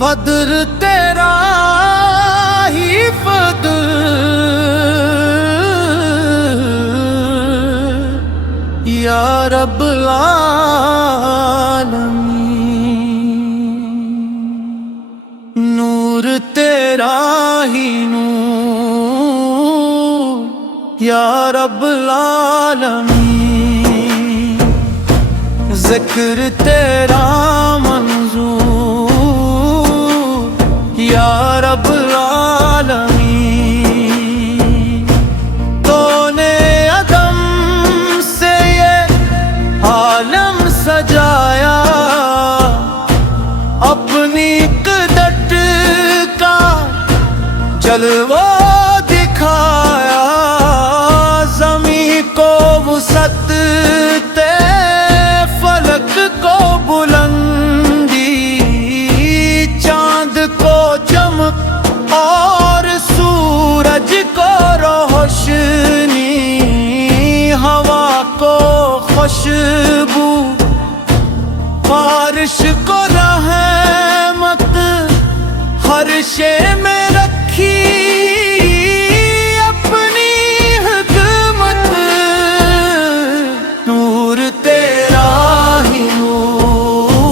فضل تیرا ہی فضل یا رب العالمین، نور تیرا ہی نور یا رب العالمین، ذکر تیرا منظور یا رب العالمین، تو نے عدم سے یہ عالم سجایا، اپنی قدرت کا جلوہ دکھایا، زمین کو وسعت تے فلک کو بلندی، چاند کو چمک اور سورج کو روشنی، ہوا کو خوشبو، بارش کو رحمت، ہر شے میں رکھی اپنی حکمت، نور تیرا ہی نور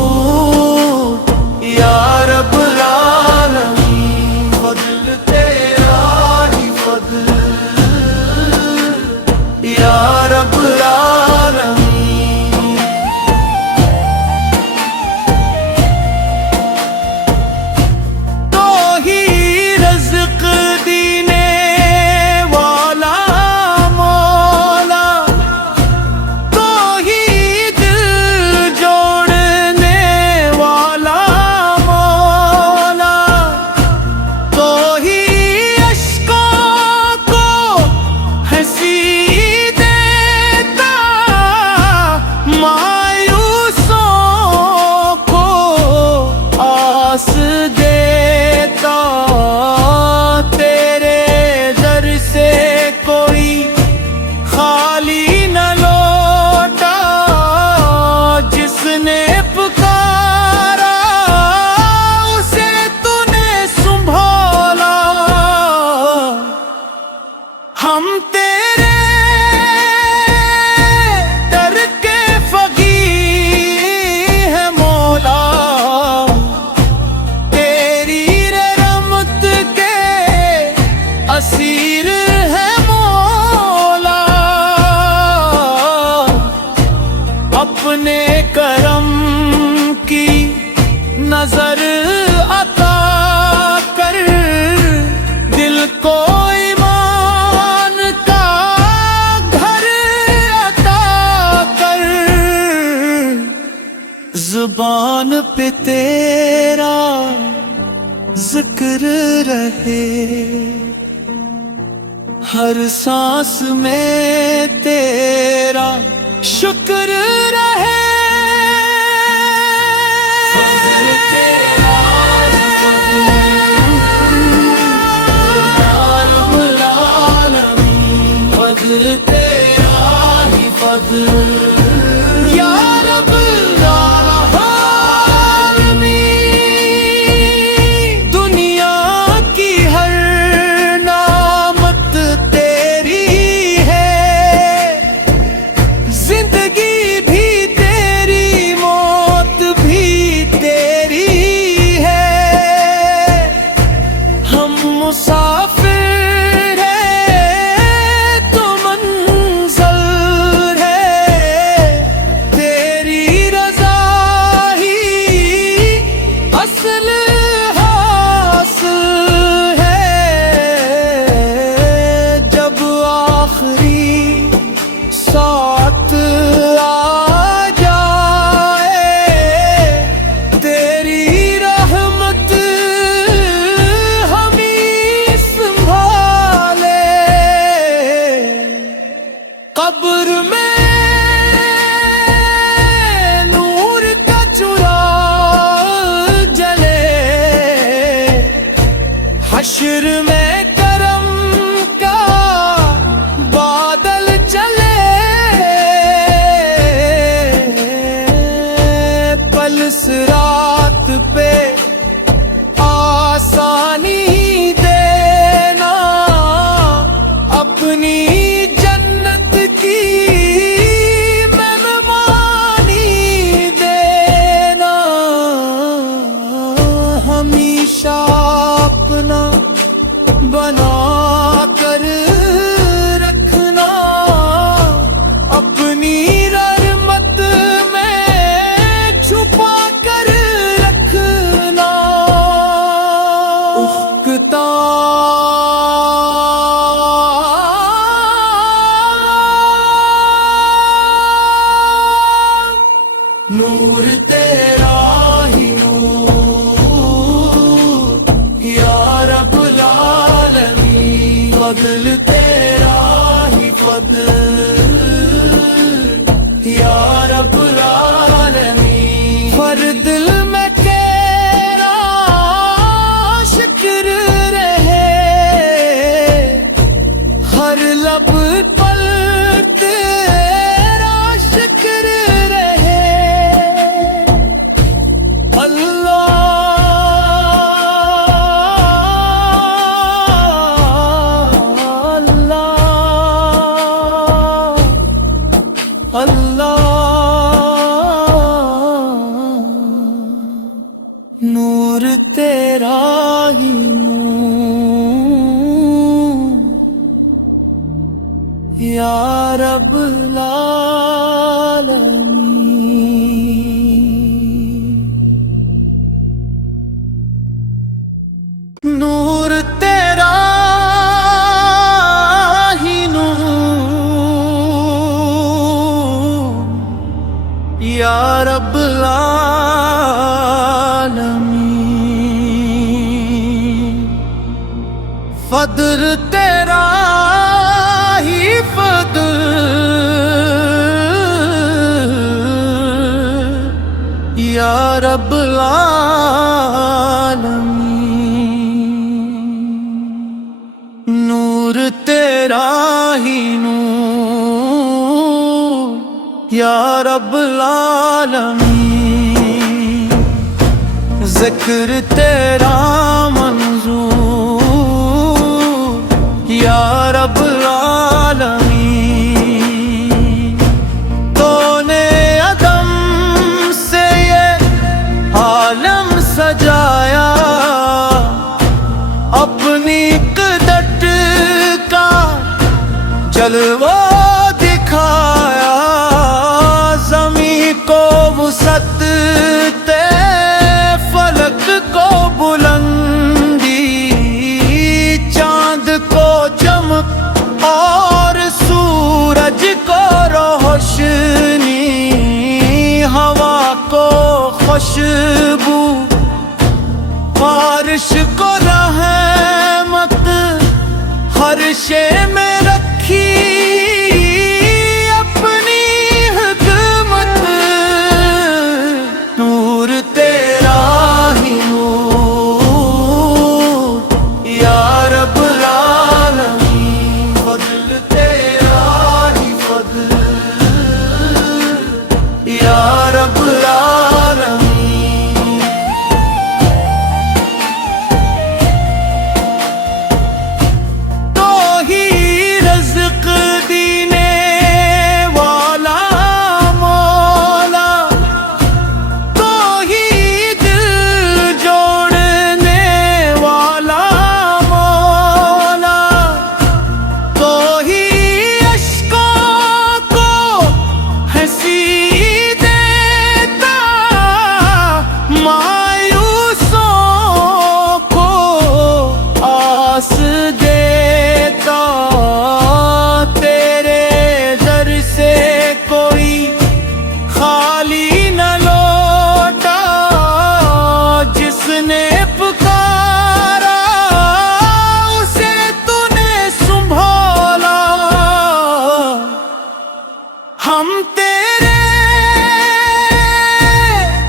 یا رب العالمین، فضل تیرا ہی فضل یا رب العالمین، تو ہی رزق دینے والا مولا، تو ہی دل جوڑنے والا مولا، تو ہی اشکوں کو ہنسی دیتا، مایوسوں کو آس دیتا، تیرے در سے کوئی خالی نہ لوٹا، جس نے پکارا اسے تو نے سنبھالا، ہم تیرے در کے فقیر ہیں مولا، تیری رحمت کے اسیر ہیں مولا، اپنے کرم کی نظر عطا کر، دل کو ایمان کا گھر عطا کر، زبان پہ تیرا ذکر رہے، ہر سانس میں تیرا شکر رہے، فضل تیرا ہی فضل یا رب العالمین، دنیا کی ہر نعمت تیری ہے، زندگی بھی تیری، موت بھی تیری ہے، ہم مسافر ہیں تو منزل ہے، تیری رضا ہی اصل حاصل ہے، جب آخری ساتھ آ جائے، تیری رحمت ہمیں سنبھالے، قبر میں نور کا چراغ جلے، حشر میں کرم کا بادل چلے، پل صراط پہ فضل تیرا ہی فضل یا رب العالمین ہر دل میں تیرا شکر رہے ہر لب پر تیرا شکر رہے اللہ نور تیرا ہی نور یا رب العالمین نور تیرا ہی نور یا رب العالمین فضل تیرا ہی فضل یا رب العالمین نور تیرا ہی نور یا رب العالمین ذکر تیرا منظور یا رب العالمین تو نے عدم سے یہ عالم سجایا اپنی قدرت کا جلوہ دکھایا زمین کو وسعت فلک کو بلندی چاند کو چمک اور سورج کو روشنی ہوا کو خوشبو بارش کو رحمت ہر شے میں رکھی اپنی حکمت نور تیرا ہی نور یا رب العالمین فضل تیرا ہی فضل یا رب العالمین تو ہی رزق دینے والا مولا تو ہی دل جوڑنے والا مولا تو ہی اشکوں کو ہنسی دیتا مایوسوں کو آس دیتا تیرے در سے کوئی خالی نہ لوٹا جس نے پکارا اسے تو نے سنبھالا ہم تیرے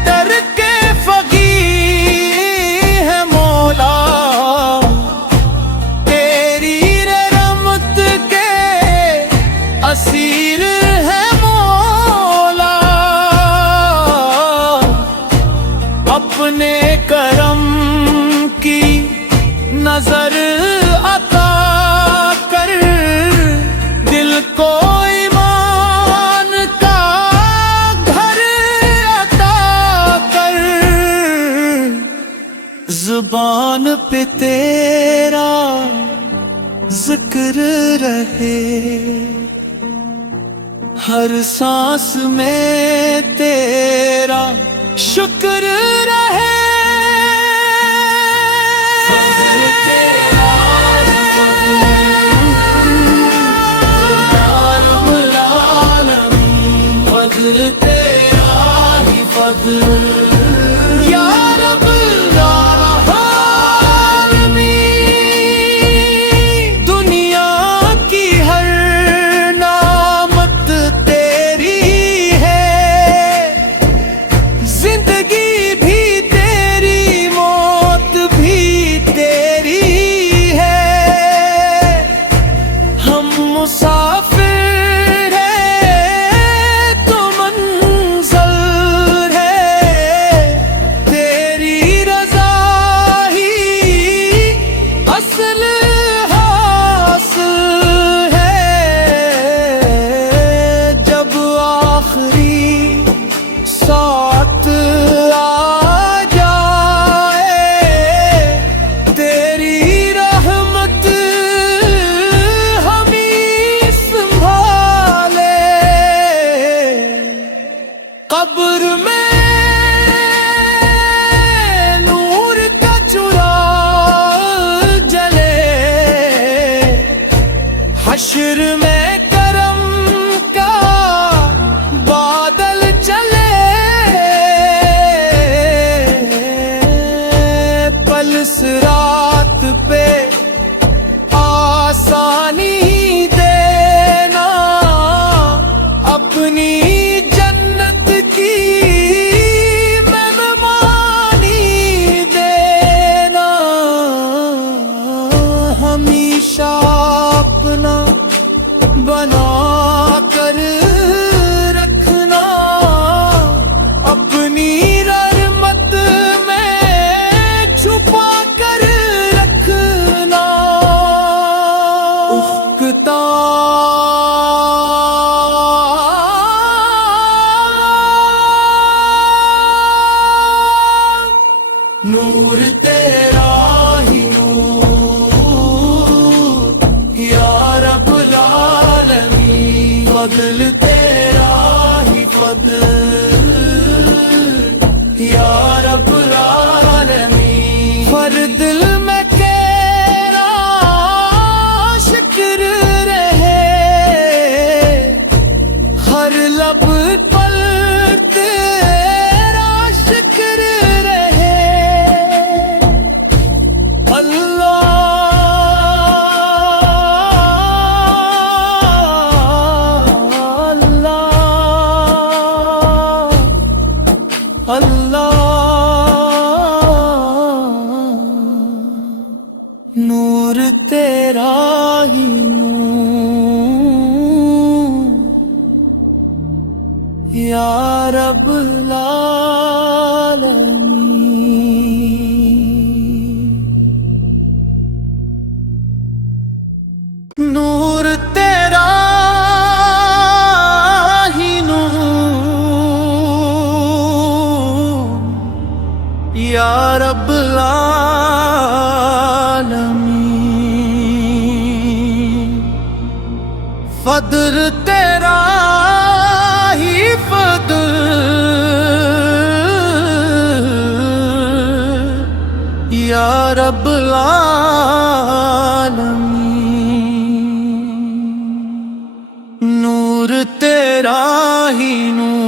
در کے فقیر ہیں مولا تیری رحمت کے اسیر ہے مولا اپنے کرم کی نظر عطا کر دل کو ایمان کا گھر عطا کر زبان پہ تیرا ذکر رہے ہر سانس میں تیرا شکر رہے فضل تیرا ہی فضل یا رب العالمین دنیا نور تیرا ہی نور یا رب العالمین، فضل تیرا ہی فضل یا رب العالمین، ہر دل میں تیرا شکر رہے، ہر لب پر تیرا شکر رہے، اللہ اللہ اللہ، نور تیرا ہی نور یا رب العالمین، نور تیرا ہی نور یا رب العالمین، فضل تیرا ہی فضل یا رب العالمین، نور تیرا ہی نور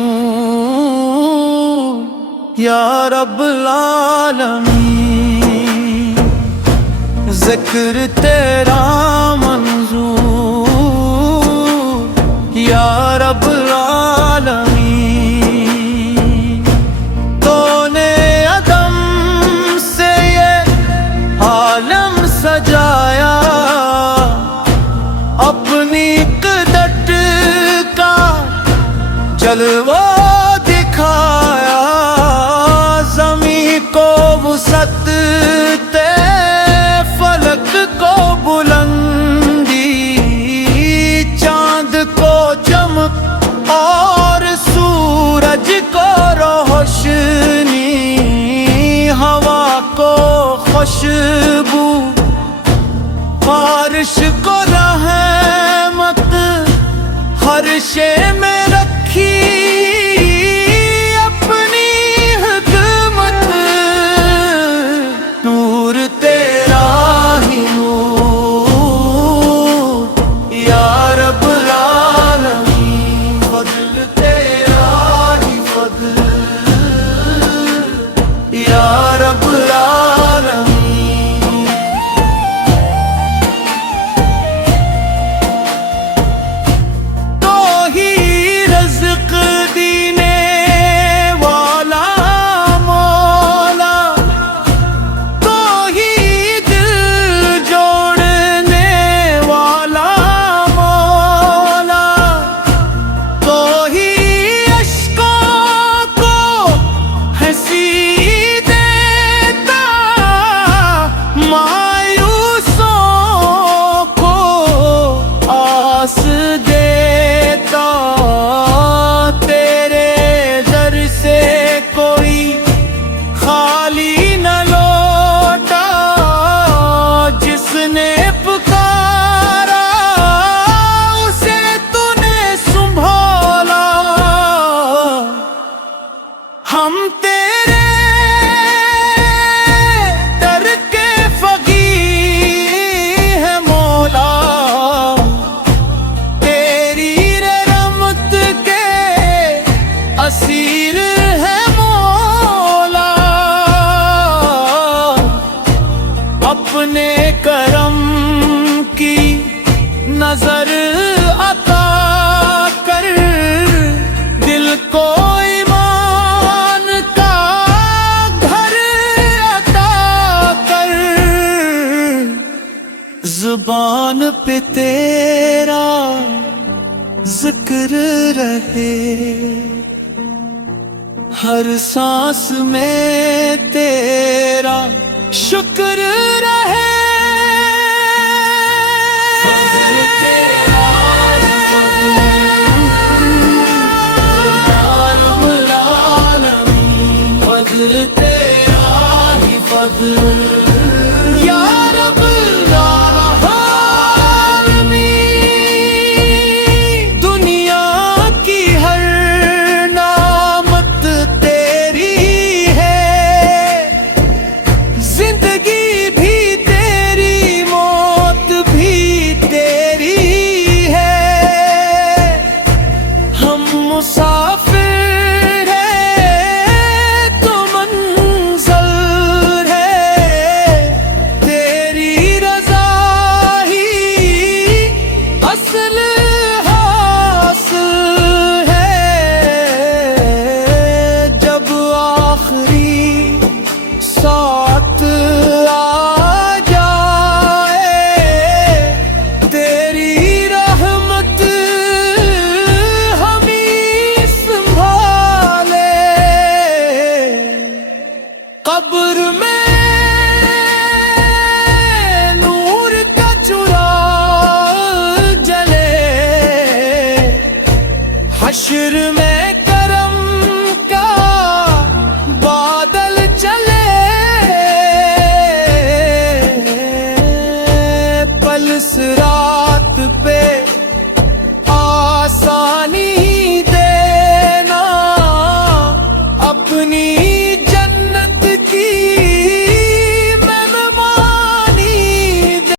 یا رب العالمین، ذکر تیرا منظور یا رب العالمین، تو نے عدم سے یہ عالم سجایا، اپنی قدرت کا جلوہ دکھایا، زمین کو وسعت دے، فلک کو بلندی، چاند کو چمک اور سورج کو روشنی، ہوا کو خوشبو، بارش کو رحمت، ہر شے میں رکھی اپنی حکمت، نور تیرا ہی نور یا رب العالمین، فضل تیرا ہی فضل یا رب العالمین، تو ہی رزق دینے والا مولا، تو ہی دل جوڑنے والا مولا، تو ہی اشکوں کو ہنسی دیتا، مایوسوں کو آس دیتا، تیرے در سے کوئی خالی نہ لوٹا، جس نے پکارا اسے تو نے سنبھالا، ہم تیرے در کے فقیر ہیں مولا، تیری رحمت کے اسیر ہیں مولا، اپنے کرم کی نظر عطا کر، دل کو ایمان کا گھر عطا کر، زبان پہ تیرا ذکر رہے، ہر سانس میں تیرا شکر رہے، فضل تیرا میں نور کا چراغ جلے، حشر میں